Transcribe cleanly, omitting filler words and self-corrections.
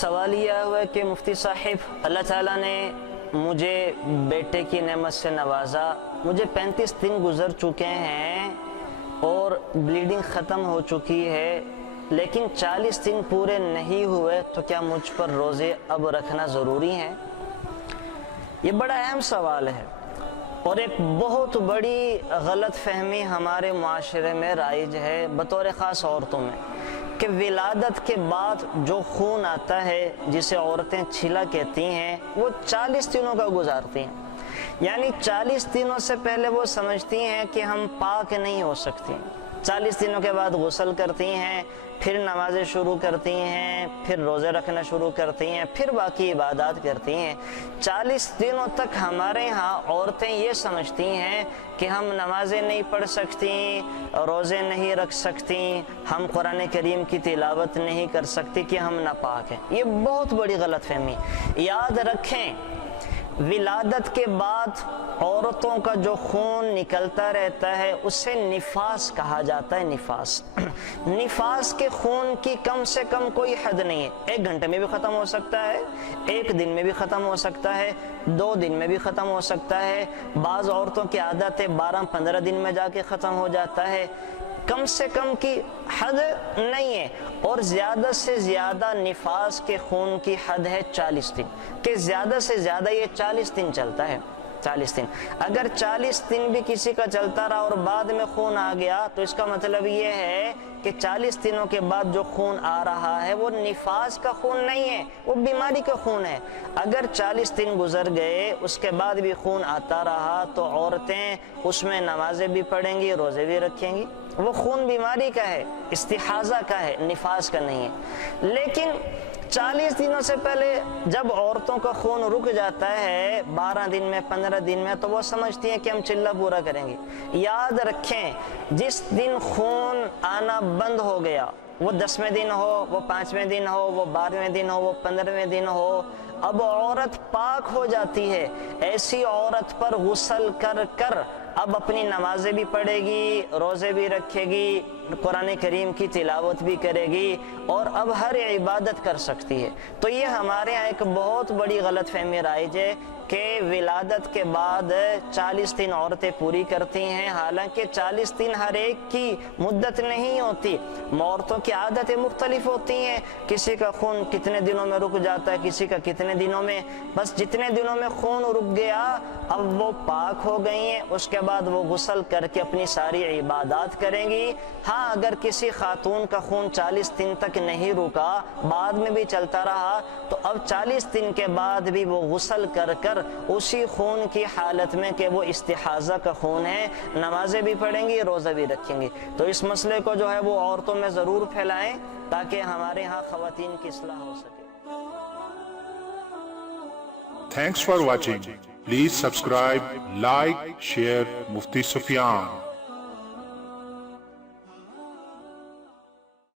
سوال یہ ہوا کہ مفتی صاحب، اللہ تعالیٰ نے مجھے بیٹے کی نعمت سے نوازا، مجھے 35 دن گزر چکے ہیں اور بلیڈنگ ختم ہو چکی ہے، لیکن 40 دن پورے نہیں ہوئے، تو کیا مجھ پر روزے اب رکھنا ضروری ہیں؟ یہ بڑا اہم سوال ہے اور ایک بہت بڑی غلط فہمی ہمارے معاشرے میں رائج ہے، بطور خاص عورتوں میں، کہ ولادت کے بعد جو خون آتا ہے جسے عورتیں چھلا کہتی ہیں، وہ 40 دنوں کا گزارتی ہیں۔ یعنی 40 دنوں سے پہلے وہ سمجھتی ہیں کہ ہم پاک نہیں ہو سکتی، 40 دنوں کے بعد غسل کرتی ہیں، پھر نمازیں شروع کرتی ہیں، پھر روزے رکھنا شروع کرتی ہیں، پھر باقی عبادات کرتی ہیں۔ 40 دنوں تک ہمارے ہاں عورتیں یہ سمجھتی ہیں کہ ہم نمازیں نہیں پڑھ سکتی، روزے نہیں رکھ سکتی، ہم قرآن کریم کی تلاوت نہیں کر سکتی، کہ ہم ناپاک ہیں۔ یہ بہت بڑی غلط فہمی۔ یاد رکھیں، ولادت کے بعد عورتوں کا جو خون نکلتا رہتا ہے اسے نفاس کہا جاتا ہے۔ نفاس کے خون کی کم سے کم کوئی حد نہیں ہے، 1 گھنٹے میں بھی ختم ہو سکتا ہے، 1 دن میں بھی ختم ہو سکتا ہے، 2 دن میں بھی ختم ہو سکتا ہے، بعض عورتوں کی عادت ہے 12-15 دن میں جا کے ختم ہو جاتا ہے۔ کم سے کم کی حد نہیں ہے، اور زیادہ سے زیادہ نفاس کے خون کی حد ہے 40 دن، کہ زیادہ سے زیادہ یہ 40 دن چلتا ہے۔ 40 دن، اگر 40 دن بھی کسی کا چلتا رہا اور بعد میں خون آ گیا، تو اس کا مطلب یہ ہے کہ 40 دنوں کے بعد جو خون آ رہا ہے وہ نفاس کا خون نہیں ہے، وہ بیماری کا خون ہے۔ اگر 40 دن گزر گئے اس کے بعد بھی خون آتا رہا، تو عورتیں اس میں نمازیں بھی پڑھیں گی، روزے بھی رکھیں گی۔ وہ خون بیماری کا ہے، استحاضہ کا ہے، نفاس کا نہیں ہے۔ لیکن 40 دنوں سے پہلے جب عورتوں کا خون رک جاتا ہے 12 دن میں، 15 دن میں، تو وہ سمجھتی ہیں کہ ہم چلہ پورا کریں گے۔ یاد رکھیں، جس دن خون آنا بند ہو گیا، وہ 10ویں دن ہو، وہ 5ویں دن ہو، وہ 12ویں دن ہو، وہ 15ویں دن ہو، اب عورت پاک ہو جاتی ہے۔ ایسی عورت پر غسل کر کر اب اپنی نمازیں بھی پڑھے گی، روزے بھی رکھے گی، قرآن کریم کی تلاوت بھی کرے گی، اور اب ہر عبادت کر سکتی ہے۔ تو یہ ہمارے یہاں ایک بہت بڑی غلط فہمی رائج ہے کہ ولادت کے بعد 40 دن عورتیں پوری کرتی ہیں، حالانکہ 40 دن ہر ایک کی مدت نہیں ہوتی، عورتوں کی عادتیں مختلف ہوتی ہیں، کسی کا خون کتنے دنوں میں رک جاتا ہے، کسی کا کتنے دنوں میں۔ بس جتنے دنوں میں خون رک گیا اب وہ پاک ہو گئی ہیں، اس کے بعد وہ غسل کر کے اپنی ساری عبادات کریں گی۔ ہاں، اگر کسی خاتون کا خون 40 دن تک نہیں رکا، بعد میں بھی چلتا رہا، تو اب 40 دن کے بعد بھی وہ غسل کر کر اسی خون کی حالت میں کہ وہ استحاضہ کا خون ہے، نمازیں بھی پڑھیں گی، روزہ بھی رکھیں گی۔ تو اس مسئلے کو جو ہے وہ عورتوں میں ضرور پھیلائیں تاکہ ہمارے ہاں خواتین کی اصلاح ہو سکے۔ Thanks for watching. Please subscribe, like, share Mufti Sufyan.